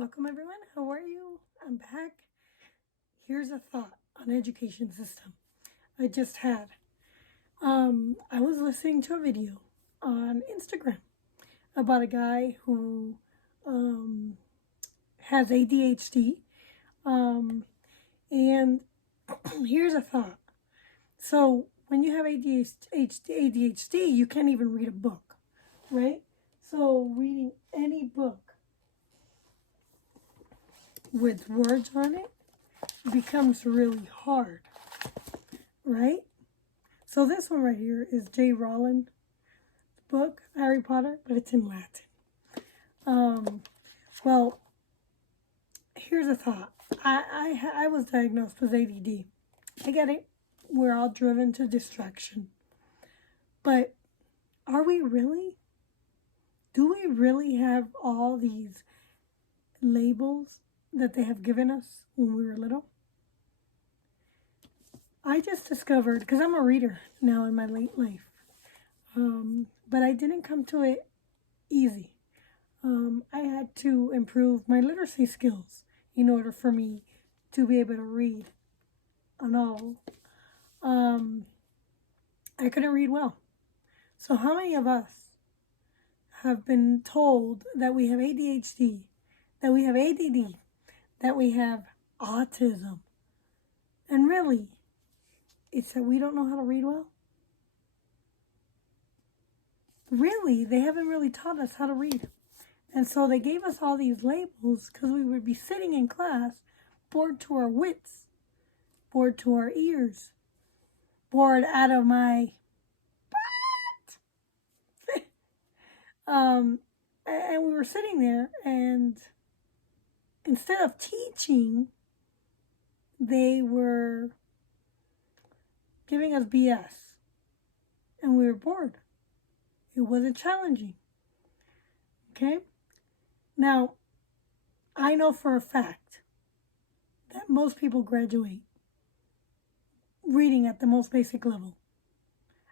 Welcome everyone. How are you? I'm back. Here's a thought on education system I just had. I was listening to a video on Instagram about a guy who has ADHD. And here's a thought. So when you have ADHD, you can't even read a book, right? So reading any book with words on it becomes really hard, right? So this one right here is J. Rowling book, Harry Potter, but it's in Latin. Well, here's a thought. I was diagnosed with ADD. I get it. We're all driven to distraction. But are we really? Do we really have all these labels that they have given us when we were little? I just discovered, because I'm a reader now in my late life, but I didn't come to it easy. I had to improve my literacy skills in order for me to be able to read a novel. I couldn't read well. So how many of us have been told that we have ADHD, that we have ADD, that we have autism, and really, it's that we don't know how to read well? Really, they haven't really taught us how to read. And so they gave us all these labels because we would be sitting in class, bored to our wits, bored to our ears, bored out of my and we were sitting there, and instead of teaching, they were giving us BS, and we were bored. It wasn't challenging. Okay? Now, I know for a fact that most people graduate reading at the most basic level.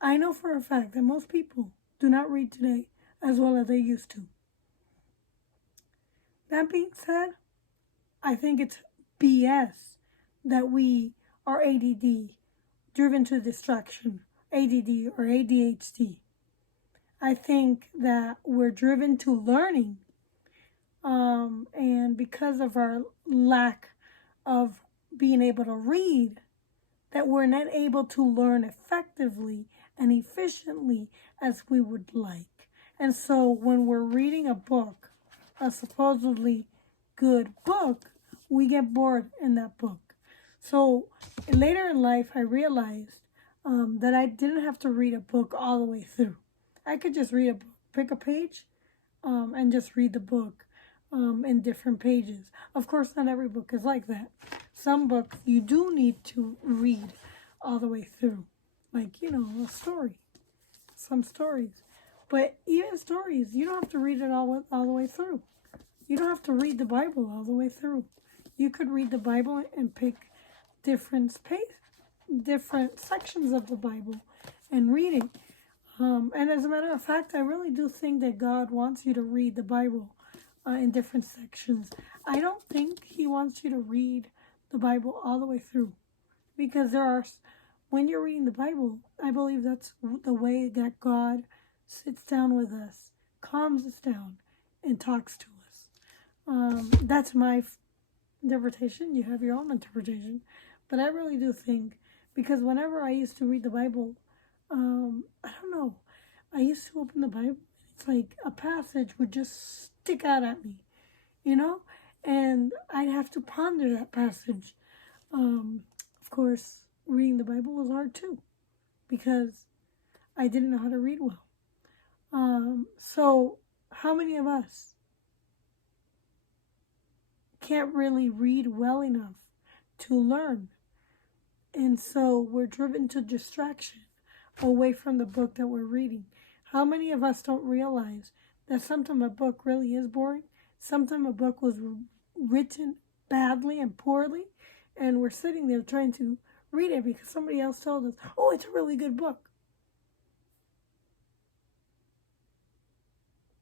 I know for a fact that most people do not read today as well as they used to. That being said, I think it's BS that we are ADD, driven to distraction, ADD or ADHD. I think that we're driven to learning, and because of our lack of being able to read, that we're not able to learn effectively and efficiently as we would like. And so when we're reading a book, a supposedly good book, we get bored in that book. So later in life, I realized that I didn't have to read a book all the way through. I could just read a book, pick a page, and just read the book in different pages. Of course, not every book is like that. Some books you do need to read all the way through, like, a story, some stories. But even stories, you don't have to read it all the way through. You don't have to read the Bible all the way through. You could read the Bible and pick different sections of the Bible and read it. And as a matter of fact, I really do think that God wants you to read the Bible in different sections. I don't think He wants you to read the Bible all the way through, because when you're reading the Bible, I believe that's the way that God sits down with us, calms us down, and talks to us. That's my interpretation. You have your own interpretation. But I really do think, because whenever I used to read the Bible, I don't know, I used to open the Bible, it's like a passage would just stick out at me, and I'd have to ponder that passage. Of course, reading the Bible was hard too, because I didn't know how to read well. So how many of us can't really read well enough to learn? And so we're driven to distraction away from the book that we're reading. How many of us don't realize that sometimes a book really is boring? Sometimes a book was written badly and poorly, and we're sitting there trying to read it because somebody else told us, oh, it's a really good book.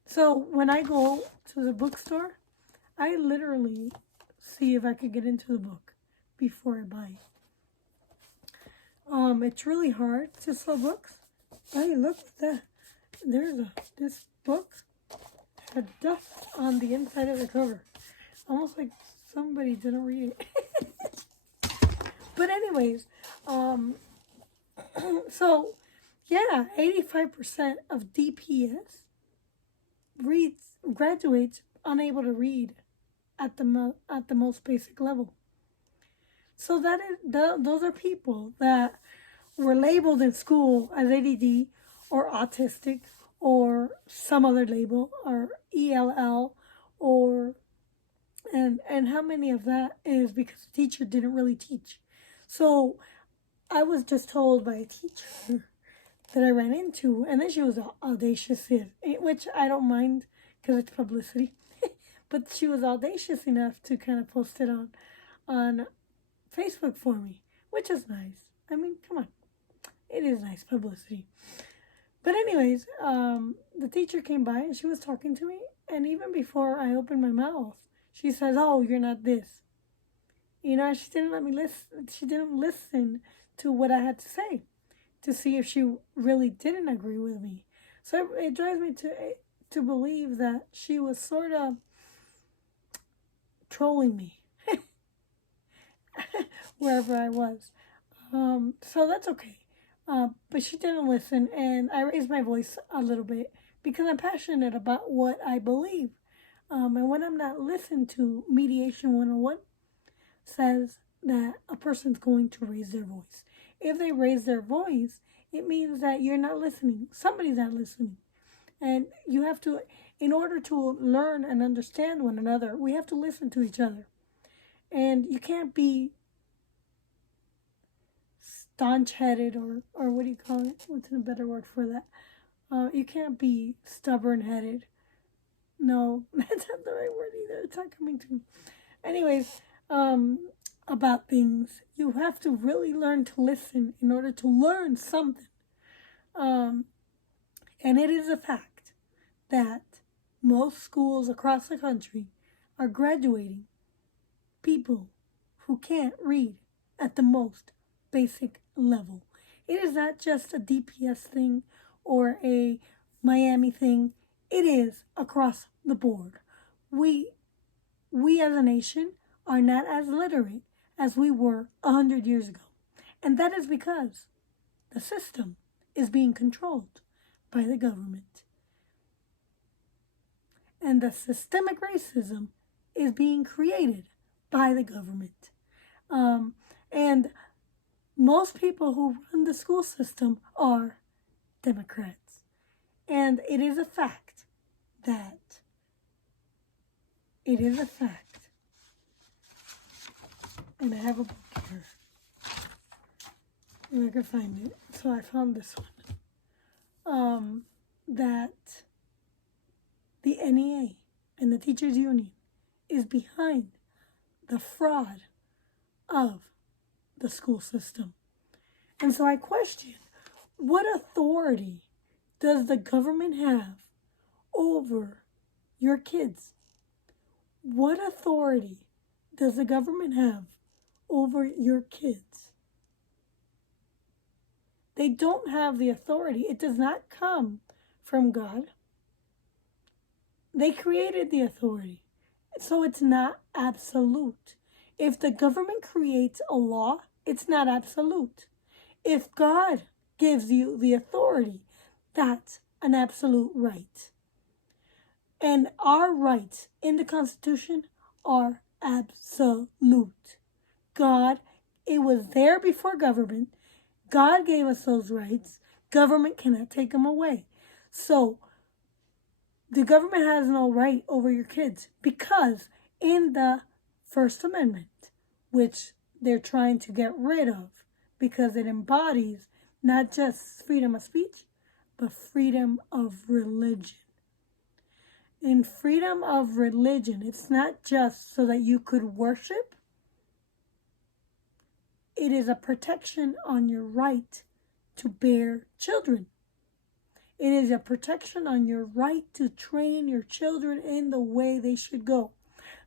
So when I go to the bookstore, I literally see if I could get into the book before I buy it. It's really hard to sell books. Hey, look at that. This book had dust on the inside of the cover. Almost like somebody didn't read it. But anyways, so yeah, 85% of DPS graduates unable to read at the most basic level. So those are people that were labeled in school as ADD or autistic or some other label or ELL or and how many of that is because the teacher didn't really teach. So I was just told by a teacher that I ran into, and then she was audacious, which I don't mind because it's publicity. But she was audacious enough to kind of post it on Facebook for me, which is nice. I mean, come on. It is nice publicity. But anyways, the teacher came by and she was talking to me. And even before I opened my mouth, she says, "Oh, you're not this." You know, she didn't let me listen. She didn't listen to what I had to say to see if she really didn't agree with me. So it drives me to believe that she was sort of trolling me wherever I was. So that's okay. But she didn't listen, and I raised my voice a little bit because I'm passionate about what I believe. And when I'm not listened to, Mediation 101 says that a person's going to raise their voice. If they raise their voice, it means that you're not listening. Somebody's not listening. And you have to, in order to learn and understand one another, we have to listen to each other. And you can't be staunch-headed or what do you call it? What's a better word for that? You can't be stubborn-headed. No, that's not the right word either. It's not coming to me. Anyways, about things, you have to really learn to listen in order to learn something. And it is a fact that most schools across the country are graduating people who can't read at the most basic level. It is not just a DPS thing or a Miami thing. It is across the board. We as a nation are not as literate as we were 100 years ago. And that is because the system is being controlled by the government. And the systemic racism is being created by the government. And most people who run the school system are Democrats. And it is a fact that and I have a book here. If I can find it. So I found this one. That the NEA and the teachers union is behind the fraud of the school system. And so I question, what authority does the government have over your kids? What authority does the government have over your kids? They don't have the authority. It does not come from God. They created the authority. So it's not absolute. If the government creates a law, it's not absolute. If God gives you the authority, that's an absolute right. And our rights in the Constitution are absolute. God, it was there before government. God gave us those rights. Government cannot take them away. So the government has no right over your kids because in the First Amendment, which they're trying to get rid of because it embodies not just freedom of speech, but freedom of religion. In freedom of religion, it's not just so that you could worship. It is a protection on your right to bear children. It is a protection on your right to train your children in the way they should go.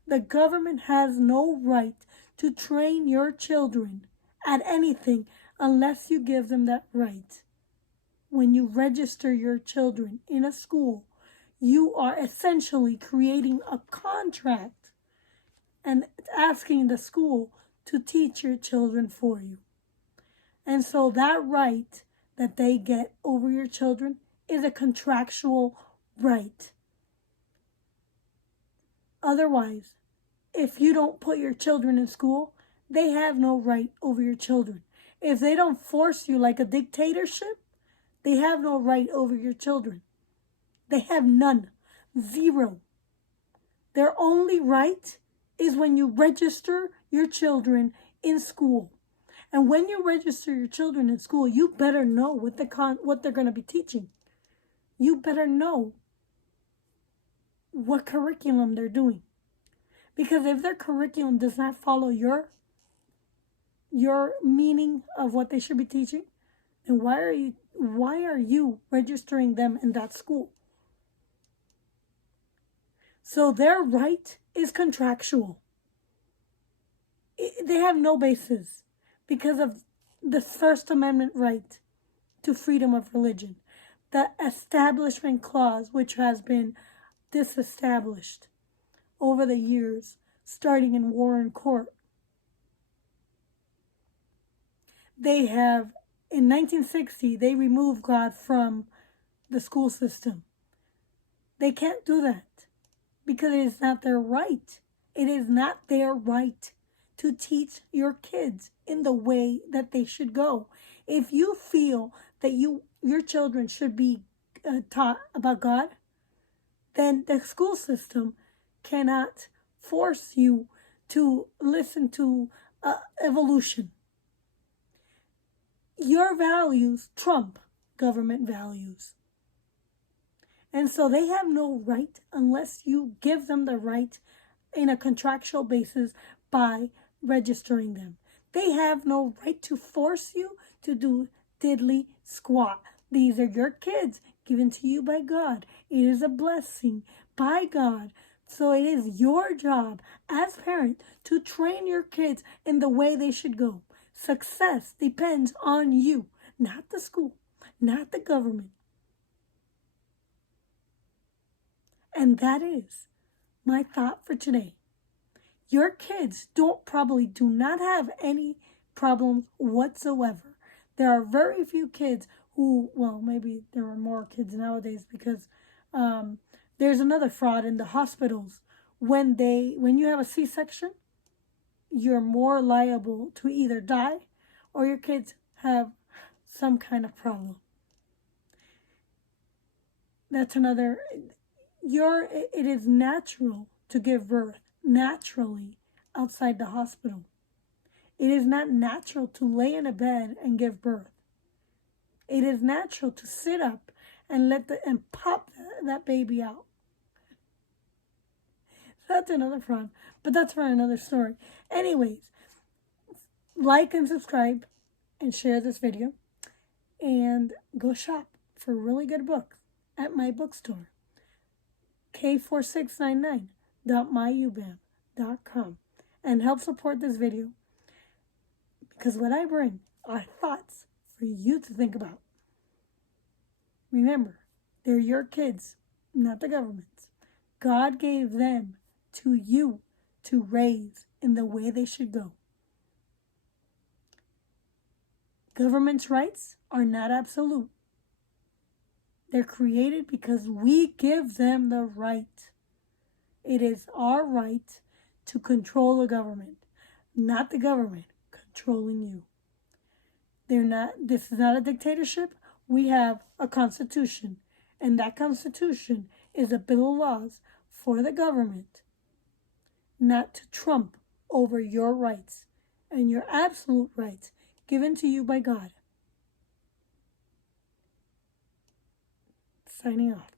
The government has no right to train your children at anything unless you give them that right. When you register your children in a school, you are essentially creating a contract and asking the school to teach your children for you. And so that right that they get over your children is a contractual right. Otherwise, if you don't put your children in school, they have no right over your children. If they don't force you like a dictatorship, they have no right over your children. They have none. Zero. Their only right is when you register your children in school. And when you register your children in school, you better know what they're going to be teaching. You better know what curriculum they're doing. Because if their curriculum does not follow your meaning of what they should be teaching, then why are you registering them in that school? So their right is contractual. They have no basis because of the First Amendment right to freedom of religion. The Establishment Clause, which has been disestablished over the years, starting in Warren Court. They have, in 1960, they removed God from the school system. They can't do that because it is not their right. It is not their right to teach your kids in the way that they should go. If you feel that your children should be taught about God, then the school system cannot force you to listen to evolution. Your values trump government values. And so they have no right unless you give them the right in a contractual basis by registering them. They have no right to force you to do diddly squat. These are your kids given to you by God. It is a blessing by God. So it is your job as parent to train your kids in the way they should go. Success depends on you, not the school, not the government. And that is my thought for today. Your kids probably do not have any problems whatsoever. There are very few kids who, well, maybe there are more kids nowadays because there's another fraud in the hospitals. When you have a C-section, you're more liable to either die or your kids have some kind of problem. That's another. It is natural to give birth naturally outside the hospital. It is not natural to lay in a bed and give birth. It is natural to sit up and pop that baby out. That's another fraud, but that's for another story. Anyways, like and subscribe and share this video and go shop for really good books at my bookstore, k4699.myubam.com, and help support this video because what I bring are thoughts for you to think about. Remember, they're your kids, not the government's. God gave them to you to raise in the way they should go. Government's rights are not absolute. They're created because we give them the right. It is our right to control the government, not the government controlling you. This is not a dictatorship. We have a constitution, and that constitution is a bill of laws for the government, not to trump over your rights and your absolute rights given to you by God. Signing off.